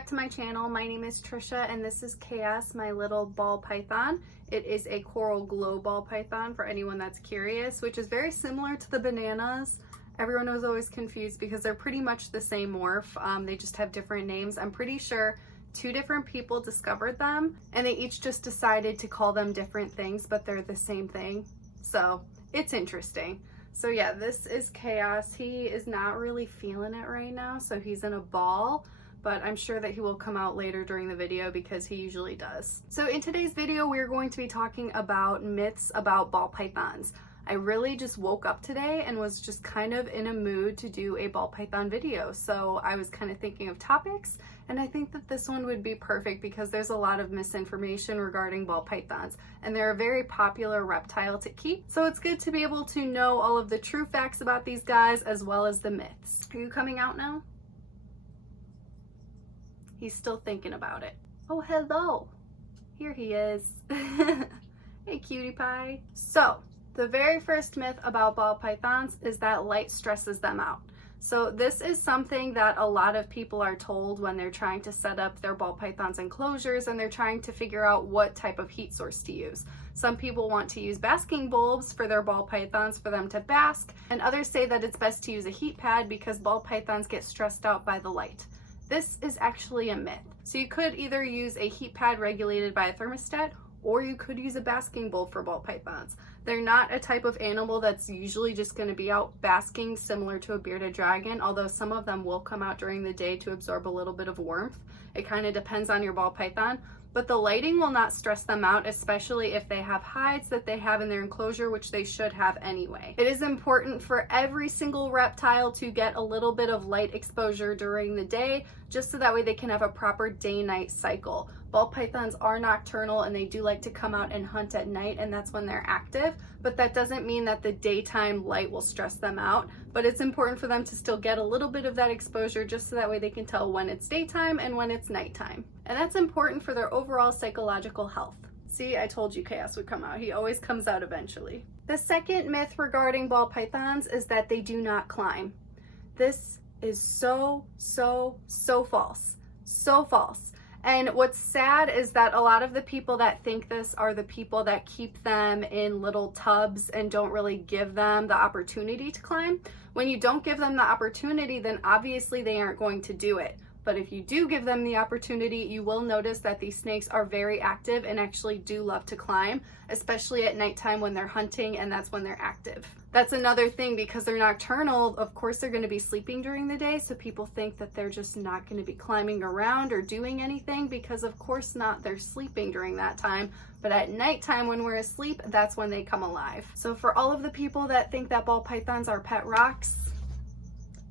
back to my channel. My name is Trisha and this is Chaos, my little ball python. It is a coral glow ball python for anyone that's curious, which is very similar to the bananas. Everyone was always confused because they're pretty much the same morph. They just have different names. I'm pretty sure 2 different people discovered them and they each just decided to call them different things, but they're the same thing. So it's interesting. So yeah, this is Chaos. He is not really feeling it right now, so he's in a ball, but I'm sure that he will come out later during the video because he usually does. So in today's video, we're going to be talking about myths about ball pythons. I really just woke up today and was just kind of in a mood to do a ball python video. So I was kind of thinking of topics, and I think that this one would be perfect because there's a lot of misinformation regarding ball pythons, and they're a very popular reptile to keep. So it's good to be able to know all of the true facts about these guys as well as the myths. Are you coming out now? He's still thinking about it. Oh, hello. Here he is. Hey, cutie pie. So the very first myth about ball pythons is that light stresses them out. So this is something that a lot of people are told when they're trying to set up their ball pythons enclosures and they're trying to figure out what type of heat source to use. Some people want to use basking bulbs for their ball pythons for them to bask, and others say that it's best to use a heat pad because ball pythons get stressed out by the light. This is actually a myth. So you could either use a heat pad regulated by a thermostat, or you could use a basking bulb for ball pythons. They're not a type of animal that's usually just going to be out basking similar to a bearded dragon, although some of them will come out during the day to absorb a little bit of warmth. It kind of depends on your ball python, but the lighting will not stress them out, especially if they have hides that they have in their enclosure, which they should have anyway. It is important for every single reptile to get a little bit of light exposure during the day, just so that way they can have a proper day-night cycle. Ball pythons are nocturnal and they do like to come out and hunt at night, and that's when they're active, but that doesn't mean that the daytime light will stress them out. But it's important for them to still get a little bit of that exposure just so that way they can tell when it's daytime and when it's nighttime. And that's important for their overall psychological health. See, I told you Chaos would come out. He always comes out eventually. The second myth regarding ball pythons is that they do not climb. This is so false. So false. And what's sad is that a lot of the people that think this are the people that keep them in little tubs and don't really give them the opportunity to climb. When you don't give them the opportunity, then obviously they aren't going to do it. But if you do give them the opportunity, you will notice that these snakes are very active and actually do love to climb, especially at nighttime when they're hunting, and that's when they're active. That's another thing, because they're nocturnal, of course they're going to be sleeping during the day, so people think that they're just not going to be climbing around or doing anything, because of course not, they're sleeping during that time. But at nighttime when we're asleep, that's when they come alive. So for all of the people that think that ball pythons are pet rocks,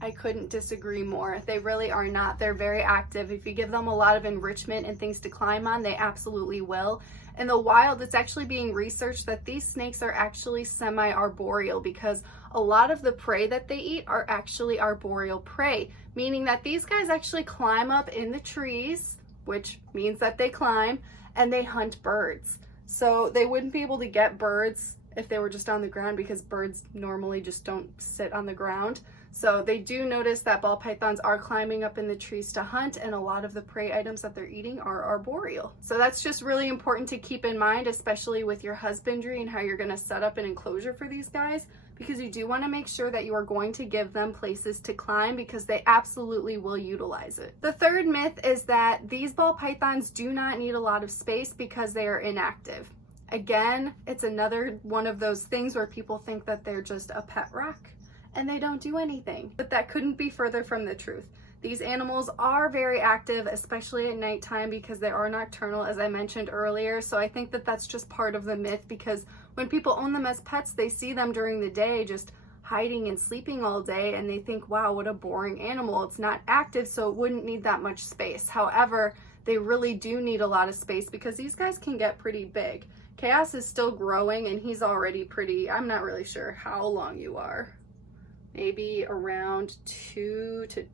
I couldn't disagree more. They really are not. They're very active. If you give them a lot of enrichment and things to climb on, they absolutely will. In the wild, it's actually being researched that these snakes are actually semi-arboreal, because a lot of the prey that they eat are actually arboreal prey, meaning that these guys actually climb up in the trees, which means that they climb, and they hunt birds. So they wouldn't be able to get birds if they were just on the ground, because birds normally just don't sit on the ground. So they do notice that ball pythons are climbing up in the trees to hunt, and a lot of the prey items that they're eating are arboreal. So that's just really important to keep in mind, especially with your husbandry and how you're going to set up an enclosure for these guys, because you do want to make sure that you are going to give them places to climb, because they absolutely will utilize it. The third myth is that these ball pythons do not need a lot of space because they are inactive. Again, it's another one of those things where people think that they're just a pet rock and they don't do anything, but that couldn't be further from the truth. These animals are very active, especially at nighttime, because they are nocturnal, as I mentioned earlier. So I think that that's just part of the myth, because when people own them as pets, they see them during the day just hiding and sleeping all day, and they think, wow, what a boring animal. It's not active, so it wouldn't need that much space. However, they really do need a lot of space because these guys can get pretty big. Chaos is still growing and he's already pretty, I'm not really sure how long you are. Maybe around 2 to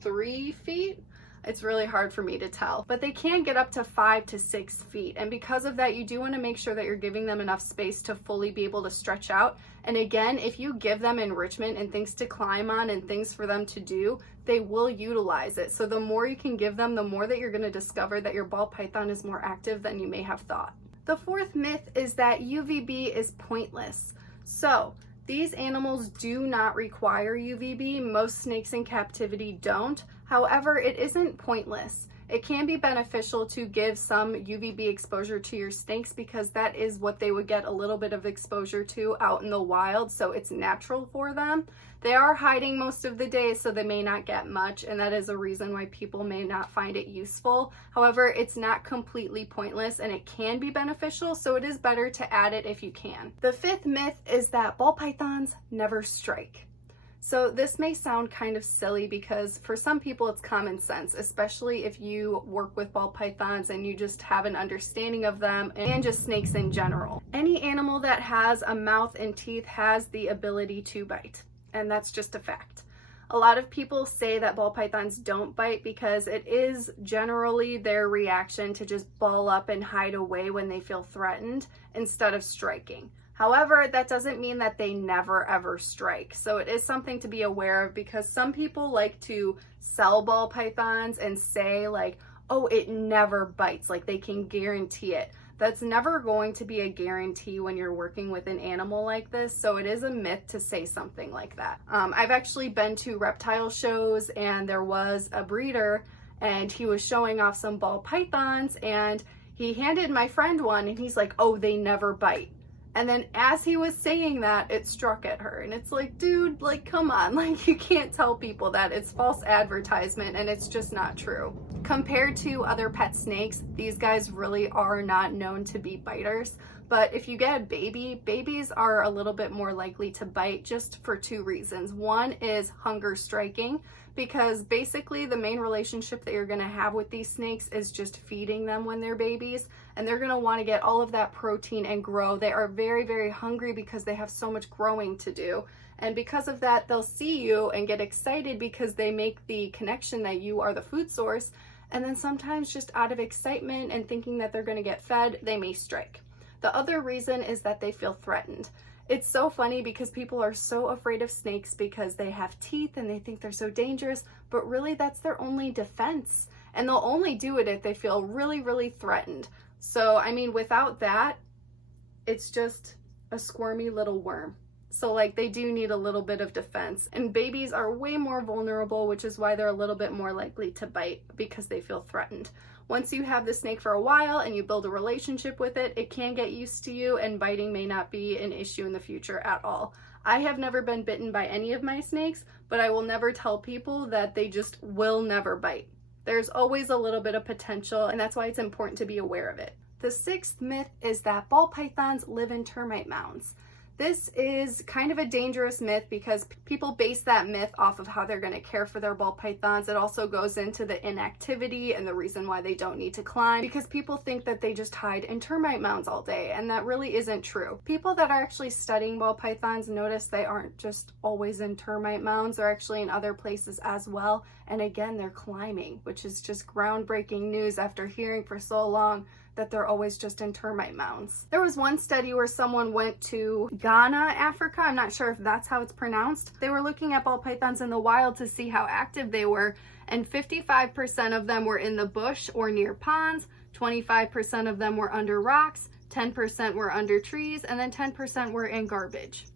3 feet. It's really hard for me to tell, but they can get up to 5 to 6 feet. And because of that, you do want to make sure that you're giving them enough space to fully be able to stretch out. And again, if you give them enrichment and things to climb on and things for them to do, they will utilize it. So the more you can give them, the more that you're going to discover that your ball python is more active than you may have thought. The fourth myth is that UVB is pointless. So these animals do not require UVB. Most snakes in captivity don't. However, it isn't pointless. It can be beneficial to give some UVB exposure to your snakes because that is what they would get a little bit of exposure to out in the wild, so it's natural for them. They are hiding most of the day, so they may not get much, and that is a reason why people may not find it useful. However, it's not completely pointless and it can be beneficial, so it is better to add it if you can. The fifth myth is that ball pythons never strike. So this may sound kind of silly because for some people it's common sense, especially if you work with ball pythons and you just have an understanding of them and just snakes in general. Any animal that has a mouth and teeth has the ability to bite, and that's just a fact. A lot of people say that ball pythons don't bite because it is generally their reaction to just ball up and hide away when they feel threatened instead of striking. However, that doesn't mean that they never ever strike. So it is something to be aware of because some people like to sell ball pythons and say like, oh, it never bites, like they can guarantee it. That's never going to be a guarantee when you're working with an animal like this. So it is a myth to say something like that. I've actually been to reptile shows and there was a breeder and he was showing off some ball pythons and he handed my friend one and he's like, oh, they never bite. And then as he was saying that, it struck at her. And it's like, dude, like, come on. Like, you can't tell people that. It's false advertisement and it's just not true. Compared to other pet snakes, these guys really are not known to be biters. But if you get a baby, babies are a little bit more likely to bite just for two reasons. One is hunger striking, because basically the main relationship that you're going to have with these snakes is just feeding them when they're babies, and they're going to want to get all of that protein and grow. They are very, very hungry because they have so much growing to do. And because of that, they'll see you and get excited because they make the connection that you are the food source. And then sometimes just out of excitement and thinking that they're going to get fed, they may strike. The other reason is that they feel threatened. It's so funny because people are so afraid of snakes because they have teeth and they think they're so dangerous, but really that's their only defense. And they'll only do it if they feel really, really threatened. So, I mean, without that, it's just a squirmy little worm. So like they do need a little bit of defense, and babies are way more vulnerable, which is why they're a little bit more likely to bite because they feel threatened. Once you have the snake for a while and you build a relationship with it, it can get used to you and biting may not be an issue in the future at all. I have never been bitten by any of my snakes, but I will never tell people that they just will never bite. There's always a little bit of potential, and that's why it's important to be aware of it. The sixth myth is that ball pythons live in termite mounds. This is kind of a dangerous myth because people base that myth off of how they're going to care for their ball pythons. It also goes into the inactivity and the reason why they don't need to climb, because people think that they just hide in termite mounds all day, and that really isn't true. People that are actually studying ball pythons notice they aren't just always in termite mounds, they're actually in other places as well. And again, they're climbing, which is just groundbreaking news after hearing for so long that they're always just in termite mounds. There was one study where someone went to Ghana, Africa. I'm not sure if that's how it's pronounced. They were looking at ball pythons in the wild to see how active they were, and 55% of them were in the bush or near ponds, 25% of them were under rocks, 10% were under trees, and then 10% were in garbage.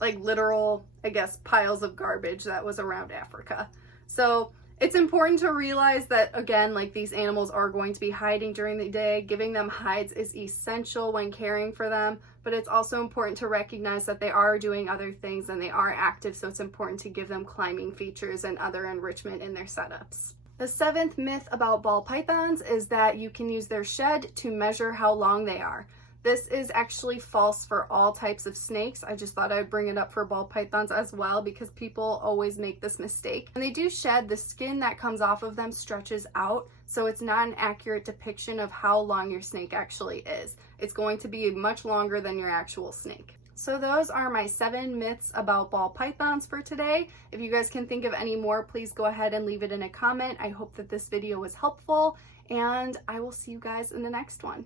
Like literal, I guess, piles of garbage that was around Africa. So it's important to realize that, again, like these animals are going to be hiding during the day. Giving them hides is essential when caring for them, but it's also important to recognize that they are doing other things and they are active, so it's important to give them climbing features and other enrichment in their setups. The seventh myth about ball pythons is that you can use their shed to measure how long they are. This is actually false for all types of snakes. I just thought I'd bring it up for ball pythons as well because people always make this mistake. When they do shed, the skin that comes off of them stretches out, so it's not an accurate depiction of how long your snake actually is. It's going to be much longer than your actual snake. So those are my 7 myths about ball pythons for today. If you guys can think of any more, please go ahead and leave it in a comment. I hope that this video was helpful, and I will see you guys in the next one.